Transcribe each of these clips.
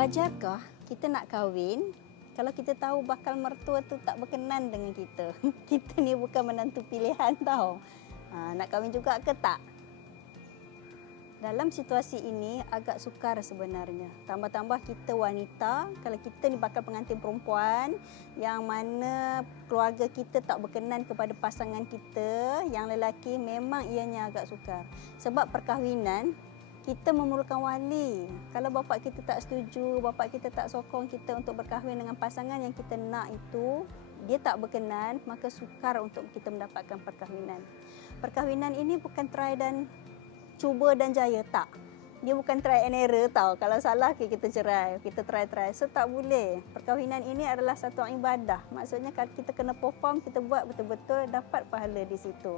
Wajarkah kita nak kahwin kalau kita tahu bakal mertua tu tak berkenan dengan kita? Kita ni bukan menantu pilihan tau. Nak kahwin juga ke tak? Dalam situasi ini agak sukar sebenarnya. Tambah-tambah kita wanita, kalau kita ni bakal pengantin perempuan yang mana keluarga kita tak berkenan kepada pasangan kita, yang lelaki memang ianya agak sukar. Sebab perkahwinan kita memerlukan wali. Kalau bapa kita tak setuju, bapa kita tak sokong kita untuk berkahwin dengan pasangan yang kita nak itu, dia tak berkenan, maka sukar untuk kita mendapatkan perkahwinan. Perkahwinan ini bukan try dan cuba dan jaya, tak. Dia bukan try and error tau. Kalau salah kita cerai, kita try. So tak boleh. Perkahwinan ini adalah satu ibadah. Maksudnya kalau kita kena perform, kita buat betul-betul, dapat pahala di situ.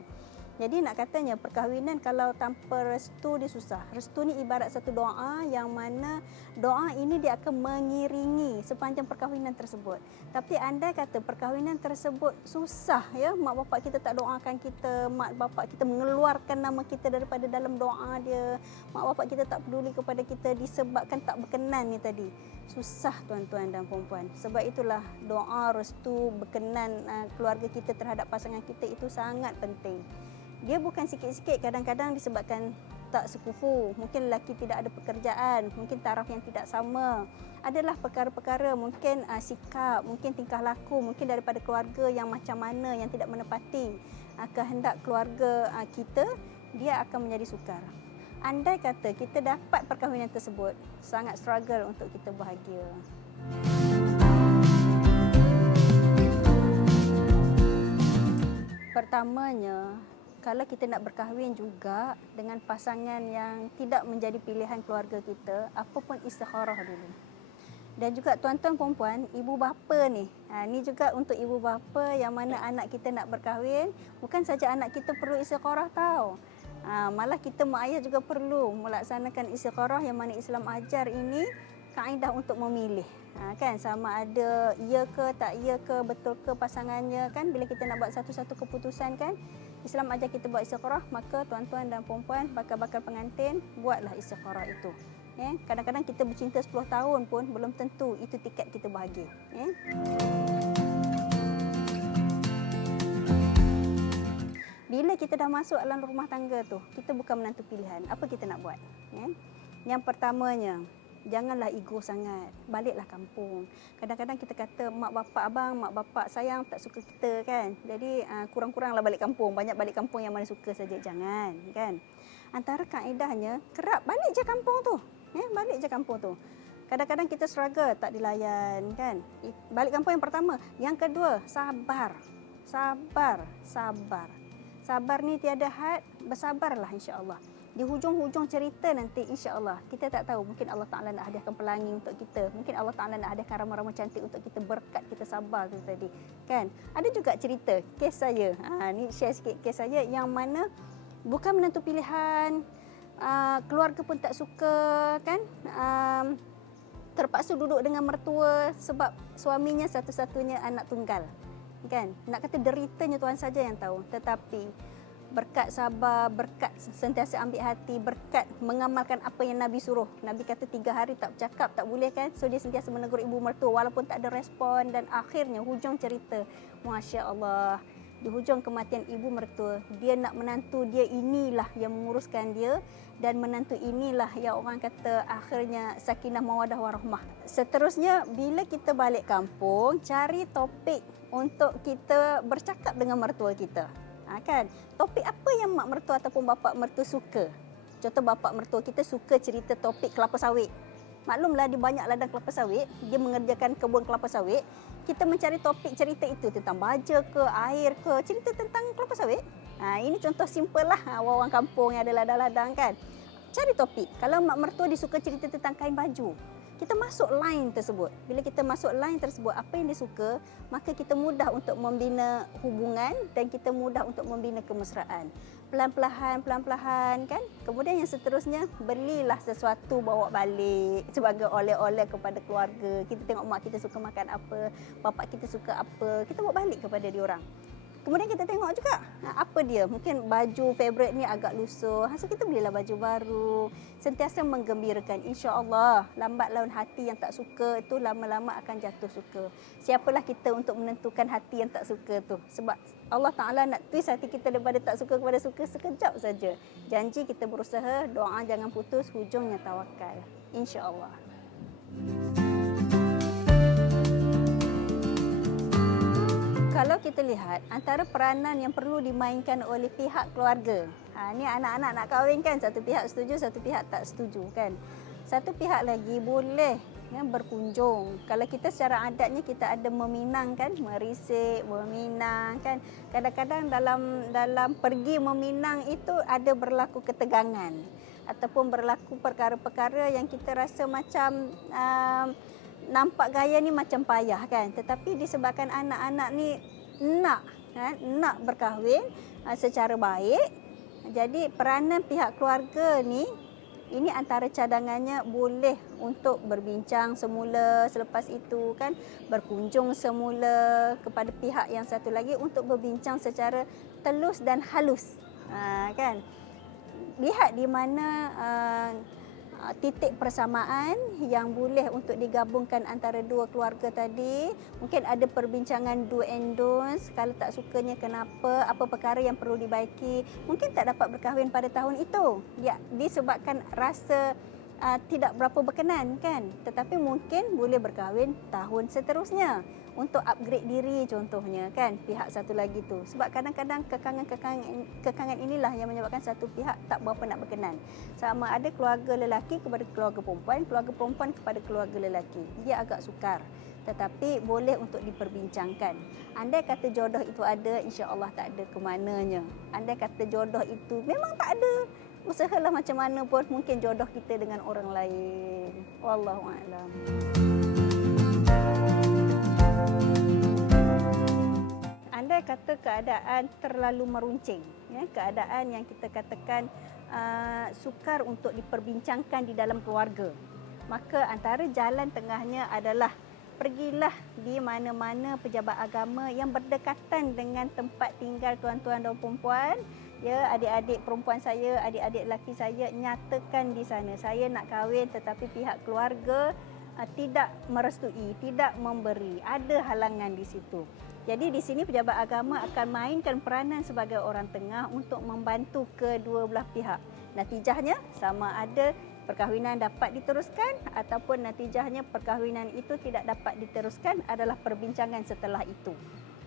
Jadi nak katanya perkahwinan kalau tanpa restu dia susah. Restu ni ibarat satu doa yang mana doa ini dia akan mengiringi sepanjang perkahwinan tersebut. Tapi andai kata perkahwinan tersebut susah, ya, mak bapak kita tak doakan kita, mak bapak kita mengeluarkan nama kita daripada dalam doa dia, mak bapak kita tak peduli kepada kita disebabkan tak berkenan ni tadi. Susah tuan-tuan dan puan-puan. Sebab itulah doa restu berkenan keluarga kita terhadap pasangan kita itu sangat penting. Dia bukan sikit-sikit, kadang-kadang disebabkan tak sekufu, mungkin lelaki tidak ada pekerjaan, mungkin taraf yang tidak sama. Adalah perkara-perkara, mungkin sikap, mungkin tingkah laku, mungkin daripada keluarga yang macam mana yang tidak menepati kehendak keluarga kita, dia akan menjadi sukar. Andai kata kita dapat perkahwinan tersebut, sangat struggle untuk kita bahagia. Pertamanya, kalau kita nak berkahwin juga dengan pasangan yang tidak menjadi pilihan keluarga kita, apa pun istikharah dulu. Dan juga tuan-tuan perempuan, ibu bapa ni, ni juga untuk ibu bapa yang mana anak kita nak berkahwin, bukan saja anak kita perlu istikharah tau. Malah kita mak ayah juga perlu melaksanakan istikharah yang mana Islam ajar ini kaedah untuk memilih. Kan sama ada ya ke tak ya ke, betul ke pasangannya kan, bila kita nak buat satu-satu keputusan kan, Islam ajar kita buat istikharah, maka tuan-tuan dan puan-puan, bakal-bakal pengantin, buatlah istikharah itu. Kadang-kadang kita bercinta 10 tahun pun belum tentu itu tiket kita bahagia. Bila kita dah masuk dalam rumah tangga tu, kita bukan menantu pilihan. Apa kita nak buat? Yang pertamanya, janganlah ego sangat. Baliklah kampung. Kadang-kadang kita kata mak bapak abang, mak bapak sayang tak suka kita kan. Jadi kurang-kuranglah balik kampung. Banyak balik kampung yang mana suka saja. Jangan kan. Antara kaedahnya, kerap balik je kampung tu. Balik je kampung tu. Kadang-kadang kita struggle tak dilayan kan. Balik kampung yang pertama. Yang kedua, sabar. Sabar ni tiada had, bersabarlah insya-Allah. Di hujung-hujung cerita nanti insya-Allah, kita tak tahu, mungkin Allah Ta'ala nak hadiahkan pelangi untuk kita, mungkin Allah Ta'ala nak hadiahkan ramah-ramah cantik untuk kita, berkat kita sabar tu tadi kan. Ada juga cerita kes saya, ni share sikit kes saya yang mana bukan menantu pilihan, keluarga pun tak suka kan, terpaksa duduk dengan mertua sebab suaminya satu-satunya anak tunggal kan. Nak kata deritanya Tuhan saja yang tahu, tetapi berkat sabar, berkat sentiasa ambil hati, berkat mengamalkan apa yang Nabi suruh. Nabi kata 3 hari tak bercakap, tak boleh kan. So dia sentiasa menegur ibu mertua walaupun tak ada respon. Dan akhirnya hujung cerita, Masya Allah, di hujung kematian ibu mertua, dia nak menantu dia inilah yang menguruskan dia. Dan menantu inilah yang orang kata akhirnya sakinah mawadah warahmah. Seterusnya, bila kita balik kampung, cari topik untuk kita bercakap dengan mertua kita. Kan, topik apa yang mak mertua ataupun bapa mertua suka. Contoh bapa mertua kita suka cerita topik kelapa sawit. Maklumlah dia banyak ladang kelapa sawit, dia mengerjakan kebun kelapa sawit. Kita mencari topik cerita itu tentang baja ke, air ke, cerita tentang kelapa sawit. Ini contoh simple lah, orang kampung yang ada ladang-ladang kan. Cari topik. Kalau mak mertua dia suka cerita tentang kain baju, kita masuk line tersebut. Bila kita masuk line tersebut, apa yang dia suka, maka kita mudah untuk membina hubungan dan kita mudah untuk membina kemesraan. Pelan-pelan kan. Kemudian yang seterusnya, belilah sesuatu bawa balik sebagai oleh-oleh kepada keluarga. Kita tengok mak kita suka makan apa, bapak kita suka apa, kita bawa balik kepada diorang. Kemudian kita tengok juga apa dia. Mungkin baju favourite ni agak lusuh. So kita belilah baju baru. Sentiasa menggembirakan. InsyaAllah lambat laun hati yang tak suka itu lama-lama akan jatuh suka. Siapalah kita untuk menentukan hati yang tak suka tu. Sebab Allah Ta'ala nak twist hati kita daripada tak suka kepada suka sekejap saja. Janji kita berusaha, doa jangan putus, hujungnya tawakal. InsyaAllah. Kalau kita lihat antara peranan yang perlu dimainkan oleh pihak keluarga. Ni anak-anak nak kahwin kan, satu pihak setuju, satu pihak tak setuju kan. Satu pihak lagi boleh berkunjung. Kalau kita secara adatnya kita ada meminang kan, merisik, meminang kan. Kadang-kadang dalam pergi meminang itu ada berlaku ketegangan ataupun berlaku perkara-perkara yang kita rasa macam nampak gaya ni macam payah kan, tetapi disebabkan anak-anak ni nak berkahwin secara baik, jadi peranan pihak keluarga ni ini antara cadangannya boleh untuk berbincang semula, selepas itu kan berkunjung semula kepada pihak yang satu lagi untuk berbincang secara telus dan halus, kan. Lihat di mana titik persamaan yang boleh untuk digabungkan antara dua keluarga tadi. Mungkin ada perbincangan do and don'ts, kalau tak sukanya kenapa, apa perkara yang perlu dibaiki. Mungkin tak dapat berkahwin pada tahun itu, ya, disebabkan rasa tidak berapa berkenan kan, tetapi mungkin boleh berkahwin tahun seterusnya untuk upgrade diri contohnya kan, pihak satu lagi tu. Sebab kadang-kadang kekangan inilah yang menyebabkan satu pihak tak berapa nak berkenan. Sama ada keluarga lelaki kepada keluarga perempuan kepada keluarga lelaki. Dia agak sukar, tetapi boleh untuk diperbincangkan. Andai kata jodoh itu ada, insya-Allah tak ada ke mananya. Andai kata jodoh itu memang tak ada, usahalah macam mana pun mungkin jodoh kita dengan orang lain. Wallahu a'lam. Andai kata keadaan terlalu meruncing, ya, keadaan yang kita katakan sukar untuk diperbincangkan di dalam keluarga, maka antara jalan tengahnya adalah pergilah di mana-mana pejabat agama yang berdekatan dengan tempat tinggal tuan-tuan dan puan-puan. Ya, adik-adik perempuan saya, adik-adik lelaki saya, nyatakan di sana saya nak kahwin tetapi pihak keluarga tidak merestui, tidak memberi, ada halangan di situ. Jadi di sini pejabat agama akan mainkan peranan sebagai orang tengah untuk membantu kedua belah pihak. Natijahnya sama ada perkahwinan dapat diteruskan ataupun natijahnya perkahwinan itu tidak dapat diteruskan adalah perbincangan setelah itu.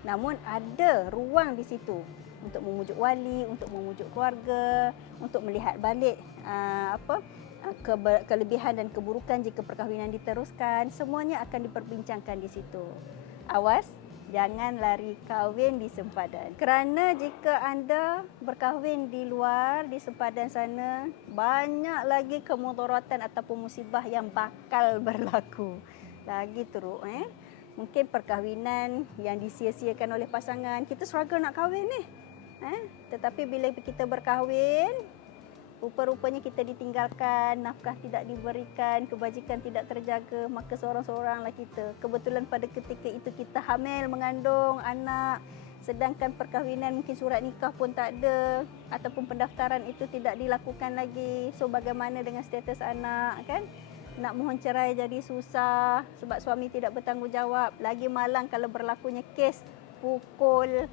Namun ada ruang di situ untuk memujuk wali, untuk memujuk keluarga, untuk melihat balik kelebihan dan keburukan jika perkahwinan diteruskan. Semuanya akan diperbincangkan di situ. Awas, jangan lari kahwin di sempadan. Kerana jika anda berkahwin di luar, di sempadan sana, banyak lagi kemudaratan ataupun musibah yang bakal berlaku. Lagi teruk. Mungkin perkahwinan yang disia-siakan oleh pasangan. Kita struggle nak kahwin ni. Tetapi bila kita berkahwin, rupa-rupanya kita ditinggalkan, nafkah tidak diberikan, kebajikan tidak terjaga, maka seorang-seoranglah kita. Kebetulan pada ketika itu kita hamil, mengandung anak, sedangkan perkahwinan mungkin surat nikah pun tak ada, ataupun pendaftaran itu tidak dilakukan lagi. So bagaimana dengan status anak kan? Nak mohon cerai jadi susah sebab suami tidak bertanggungjawab. Lagi malang kalau berlakunya kes pukul,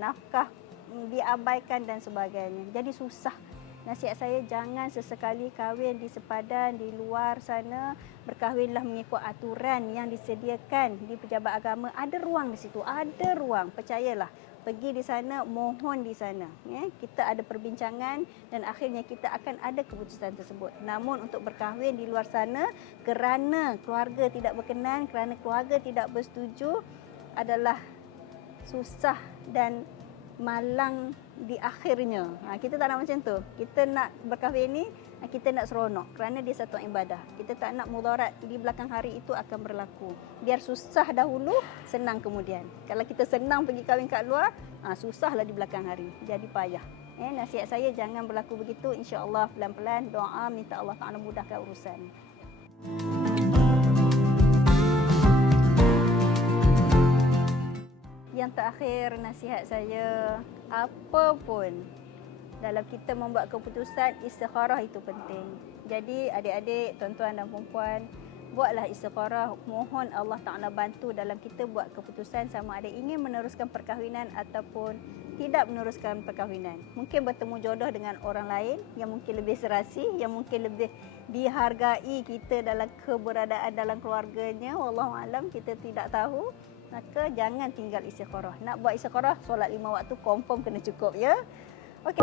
nafkah diabaikan dan sebagainya. Jadi susah. Nasihat saya, jangan sesekali kahwin di sempadan, di luar sana. Berkahwinlah mengikut aturan yang disediakan di pejabat agama. Ada ruang di situ, ada ruang. Percayalah, pergi di sana, mohon di sana. Kita ada perbincangan dan akhirnya kita akan ada keputusan tersebut. Namun untuk berkahwin di luar sana kerana keluarga tidak berkenan, kerana keluarga tidak bersetuju adalah susah dan malang di akhirnya. Kita tak nak macam tu. Kita nak berkahwin ni, kita nak seronok kerana dia satu ibadah. Kita tak nak mudarat di belakang hari itu akan berlaku. Biar susah dahulu, senang kemudian. Kalau kita senang pergi kahwin kat luar, susahlah di belakang hari. Jadi payah. Nasihat saya jangan berlaku begitu. InsyaAllah pelan-pelan doa minta Allah Ta'ala mudahkan urusan. yang terakhir nasihat saya, apa pun dalam kita membuat keputusan, istikharah itu penting. Jadi adik-adik, tuan-tuan dan puan-puan, buatlah istikharah, mohon Allah Ta'ala bantu dalam kita buat keputusan sama ada ingin meneruskan perkahwinan ataupun tidak meneruskan perkahwinan. Mungkin bertemu jodoh dengan orang lain yang mungkin lebih serasi, yang mungkin lebih dihargai kita dalam keberadaan dalam keluarganya. Wallahualam, kita tidak tahu. Maka jangan tinggal istikharah. Nak buat istikharah, solat 5 waktu confirm kena cukup ya. Okey.